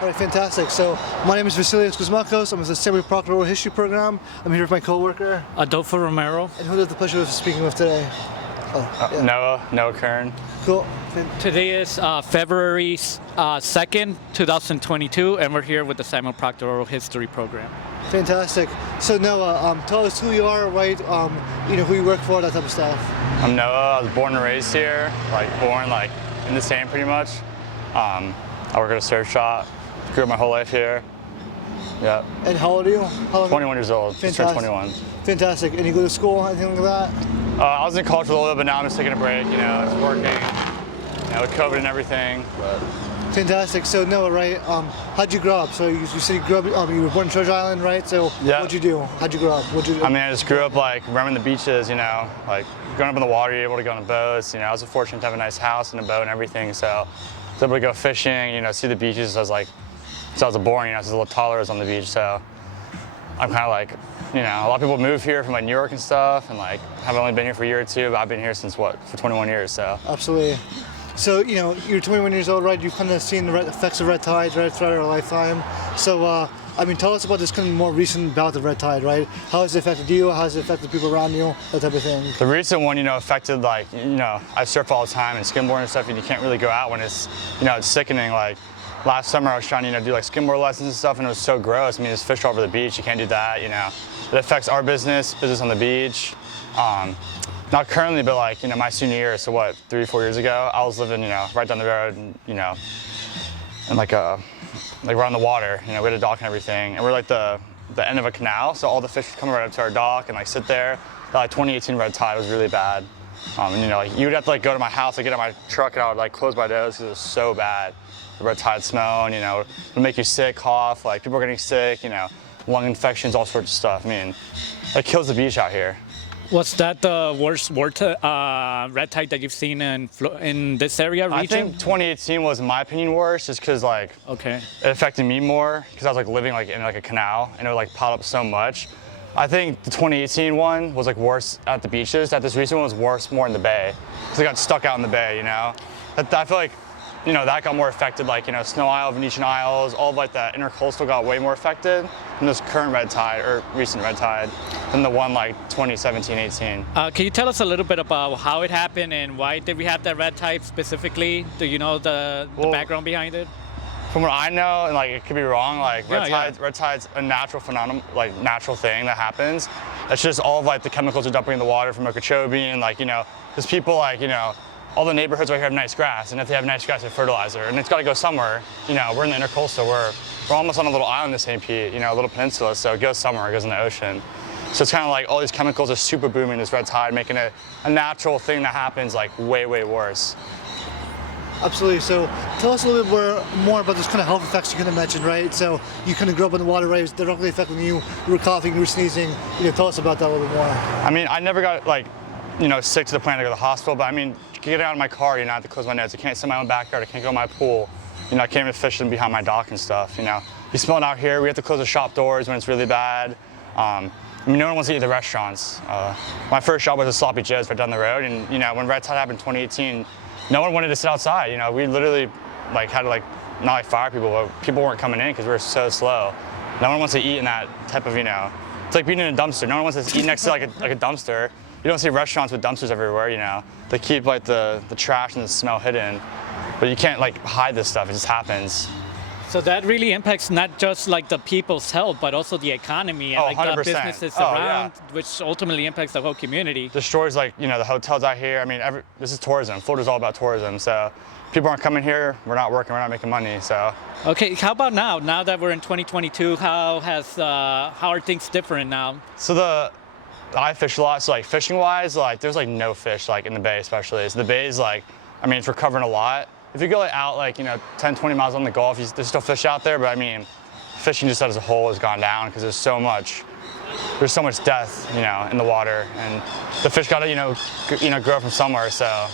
All right, fantastic. So my name is Vasilios Kosmakos. I'm with the Semi Proctor History Program. I'm here with my coworker Adolfo Romero. And who do I have the pleasure of speaking with today? Noah Keirn. Cool. Today is February 2nd, 2022, and we're here with the Simon Proctor Oral History Program. Fantastic. So Noah, tell us who you are, right? Who you work for, that type of stuff. I'm Noah. I was born and raised here, born in the same pretty much. I work at a surf shop. Grew up my whole life here. Yeah. And how old are you? 21 years old. Just turned 21. Fantastic. And you go to school, anything like that? I was in college for a little bit, but now I'm just taking a break. Just working. With COVID and everything. But. Fantastic. So Noah, right? How'd you grow up? So you said you grew up. You were born in Treasure Island, right? So yeah. What'd you do? How'd you grow up? What'd you do? I just grew up roaming the beaches. Growing up in the water, you're able to go on boats. I was fortunate to have a nice house and a boat and everything. So I was able to go fishing. See the beaches. I was born. I was a little taller on the beach. So I'm kind of a lot of people move here from New York and stuff, and have only been here for a year or two. But I've been here since for 21 years. So absolutely. So, you're 21 years old, right? You've kind of seen the effects of red tides, right, throughout our lifetime. So, tell us about this kind of more recent bout of red tide, right? How has it affected you? How has it affected people around you? That type of thing. The recent one, affected, I surf all the time and skimboard and stuff, and you can't really go out when it's, it's sickening. Last summer I was trying to do skimboard lessons and stuff, and it was so gross. There's fish all over the beach. You can't do that, It affects our business on the beach. Not currently, but my senior year, so 3-4 years ago, I was living, right down the road, and we're on the water, we had a dock and everything, and we're the end of a canal, so all the fish would come right up to our dock and sit there. The 2018 red tide was really bad. You would have to go to my house, get out my truck, and I would close my nose because it was so bad. The red tide smell, and it would make you sick, cough, people are getting sick, lung infections, all sorts of stuff. It kills the beach out here. Was that the worst red tide that you've seen in this area region? I think 2018 was, in my opinion, worse, just because it affected me more because I was living in a canal, and it would piled up so much. I think the 2018 one was worse at the beaches. That this recent one was worse more in the bay because it got stuck out in the bay. I feel that got more affected. Snow Isle, Venetian Isles, all of the intercoastal got way more affected than this current red tide or recent red tide than the one 2017-18. Can you tell us a little bit about how it happened and why did we have that red tide specifically? Do you know the background behind it? From what I know, and it could be wrong, red tide's a natural phenomenon, natural thing that happens. It's just all of the chemicals are dumping in the water from Okeechobee, and because people all the neighborhoods right here have nice grass, and if they have nice grass, they have fertilizer, and it's got to go somewhere. We're in the intercoastal, we're almost on a little island in St. Pete, a little peninsula, so it goes somewhere, it goes in the ocean. So it's kind of all these chemicals are super booming this red tide, making it a natural thing that happens way, way worse. Absolutely. So tell us a little bit more about this kind of health effects you kind of mentioned, right? So you kind of grew up in the water, right? It was directly affecting you. You were coughing, you were sneezing. Tell us about that a little bit more. I never got sick to the point to go to the hospital, but getting out of my car, I have to close my nose. I can't sit in my own backyard. I can't go in my pool. I can't even fish behind my dock and stuff. You smell it out here. We have to close the shop doors when it's really bad. No one wants to eat at the restaurants. My first job was at Sloppy Joe's right down the road, and when red tide happened in 2018, no one wanted to sit outside. We literally had to not fire people, but people weren't coming in because we were so slow. No one wants to eat in that type of it's like being in a dumpster. No one wants to eat next to a dumpster. You don't see restaurants with dumpsters everywhere. They keep the trash and the smell hidden, but you can't hide this stuff. It just happens. So that really impacts not just the people's health, but also the economy and the businesses around, which ultimately impacts the whole community. Destroys the hotels out here. This is tourism. Florida's all about tourism. So people aren't coming here. We're not working. We're not making money. So. Okay. How about now? Now that we're in 2022, how are things different now? So I fish a lot. So fishing wise, there's no fish in the bay especially. So the bay is it's recovering a lot. If you go out 10, 20 miles on the Gulf, there's still fish out there, but fishing just as a whole has gone down because there's so much death, in the water, and the fish got to, grow from somewhere, so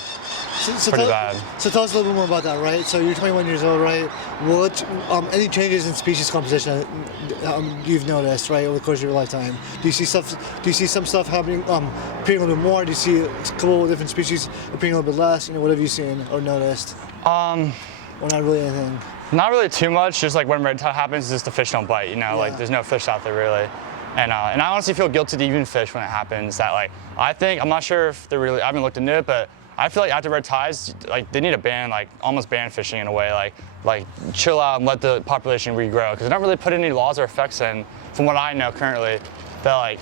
pretty bad. So tell us a little bit more about that, right? So you're 21 years old, right? What, any changes in species composition you've noticed, right, over the course of your lifetime? Do you see some stuff happening, appearing a little bit more? Do you see a couple of different species appearing a little bit less? What have you seen or noticed? Or not really anything? Not really too much. Just like when red tide happens, just the fish don't bite. You know, like there's no fish out there really. And I honestly feel guilty to even fish when it happens. That like I'm not sure if they're really. I haven't looked into it, but I feel like after red tides, like they need to ban, like almost ban fishing in a way. Like chill out and let the population regrow, because they don't really put any laws or effects in, from what I know currently. That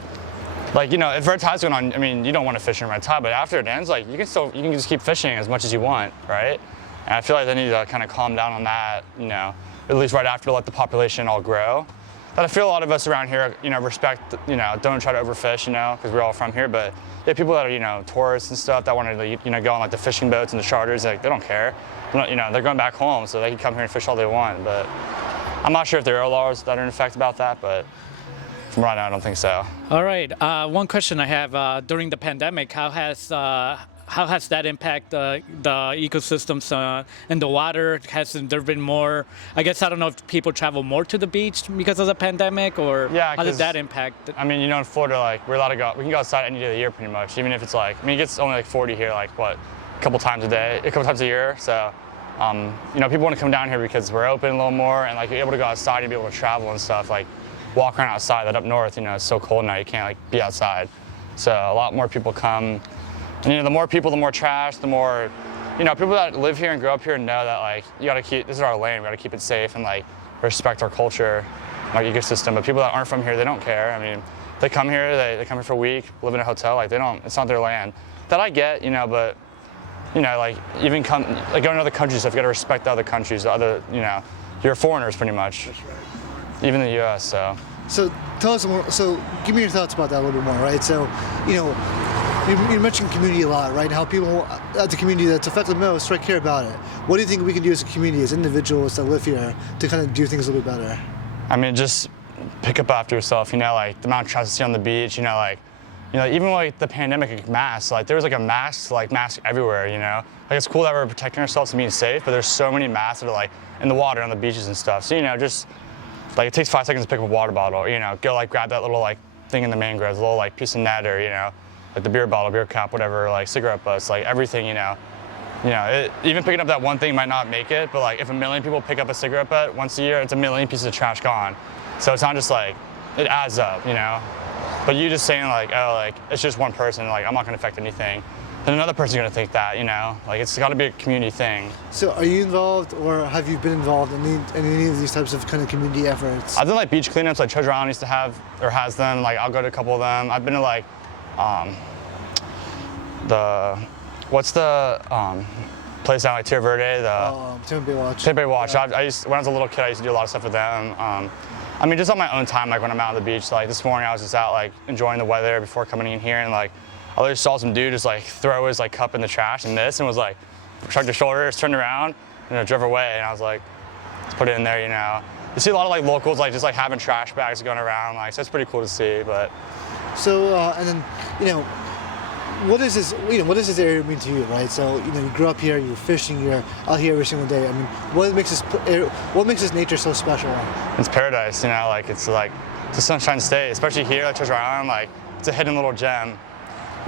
like you know, if red tide's going on, I mean, you don't want to fish in red tide, but after it ends, like you can just keep fishing as much as you want, right? And I feel like they need to kind of calm down on that, you know, at least right after, to let the population all grow. But I feel a lot of us around here, you know, respect, you know, don't try to overfish, you know, because we're all from here. But yeah, people that are, you know, tourists and stuff that want to, you know, go on like the fishing boats and the charters, like they don't care. You know, they're going back home, so they can come here and fish all they want. But I'm not sure if there are laws that are in effect about that, but from right now, I don't think so. All right. One question I have: during the pandemic, how has that impacted the ecosystems and the water? Has there been more? I guess I don't know if people travel more to the beach because of the pandemic, or how did that impact? I mean, you know, in Florida, like we're allowed to go. We can go outside any day of the year, pretty much. Even if it's like, I mean, it gets only like 40 here, like what, a couple times a year. So, you know, people want to come down here because we're open a little more, and like you're able to go outside and be able to travel and stuff. Like walk around outside. That up north, you know, it's so cold now, you can't like be outside. So a lot more people come. And, you know, the more people, the more trash, the more, you know, people that live here and grow up here know that, like, you gotta keep, this is our land, we gotta keep it safe and, like, respect our culture, our ecosystem. But people that aren't from here, they don't care. I mean, they come here, they come here for a week, live in a hotel, like, it's not their land. That I get, you know, but, you know, like, even going to other countries, so you gotta respect the other countries, the other, you know, you're foreigners pretty much. That's right. Even the US, so. So tell us more, so give me your thoughts about that a little bit more, right? So, you know, you mentioned community a lot, right? And how people at the community that's affected most care about it. What do you think we can do as a community, as individuals that live here, to kind of do things a little bit better? I mean, just pick up after yourself. You know, like the amount of trash you see on the beach. You know, even like the pandemic, like masks. Like there was like a mask everywhere. You know, like it's cool that we're protecting ourselves and being safe, but there's so many masks that are like in the water on the beaches and stuff. So you know, just like it takes 5 seconds to pick up a water bottle. You know, go like grab that little like thing in the mangroves, a little like piece of net, or you know, like the beer bottle, beer cap, whatever, like cigarette butts, like everything, you know, even picking up that one thing might not make it, but like if 1 million people pick up a cigarette butt once a year, it's 1 million pieces of trash gone. So it's not just like, it adds up, you know. But you just saying like, oh, like it's just one person, like I'm not gonna affect anything. Then another person's gonna think that, you know, like it's gotta be a community thing. So are you involved, or have you been involved in any of these types of kind of community efforts? I've done like beach cleanups, like Treasure Island used to have, or has them, like I'll go to a couple of them. I've been to like, what's the place down like Tierra Verde? Tampa Bay Watch. Tampa Bay Watch. Yeah. When I was a little kid, I used to do a lot of stuff with them. I mean, just on my own time, like when I'm out on the beach. Like this morning, I was just out like enjoying the weather before coming in here, and like I just saw some dude just like throw his like cup in the trash and miss, and was like shrugged his shoulders, turned around, and drove away. And I was like, let's put it in there, you know. You see a lot of like locals like just like having trash bags going around, like so it's pretty cool to see, but. So and then, you know, what does this area mean to you, right? So, you know, you grew up here, you're fishing, you're out here every single day. I mean, what makes this nature so special? It's paradise, you know, like it's a Sunshine State, especially here at Treasure Island, like it's a hidden little gem. You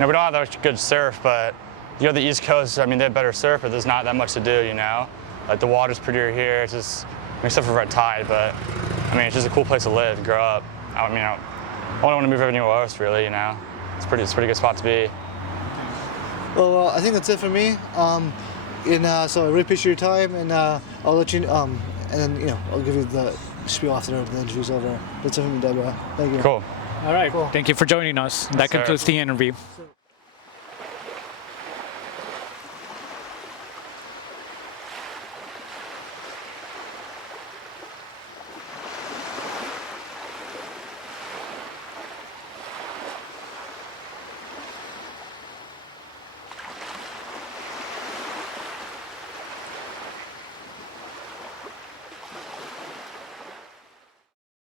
know, we don't have that much good surf, but you go to the East Coast, I mean, they have better surf, but there's not that much to do, you know? Like the water's prettier here, it's just, except for red tide, but I mean, it's just a cool place to live, grow up. I mean, I don't want to move anywhere else, really, you know? It's a pretty good spot to be. Well, I think that's it for me. So I really appreciate your time, and I'll let you. And then, you know, I'll give you the spiel after the interview's over. That's it from me, Deborah. Thank you. Cool. All right. Cool. Thank you for joining us. That concludes the interview.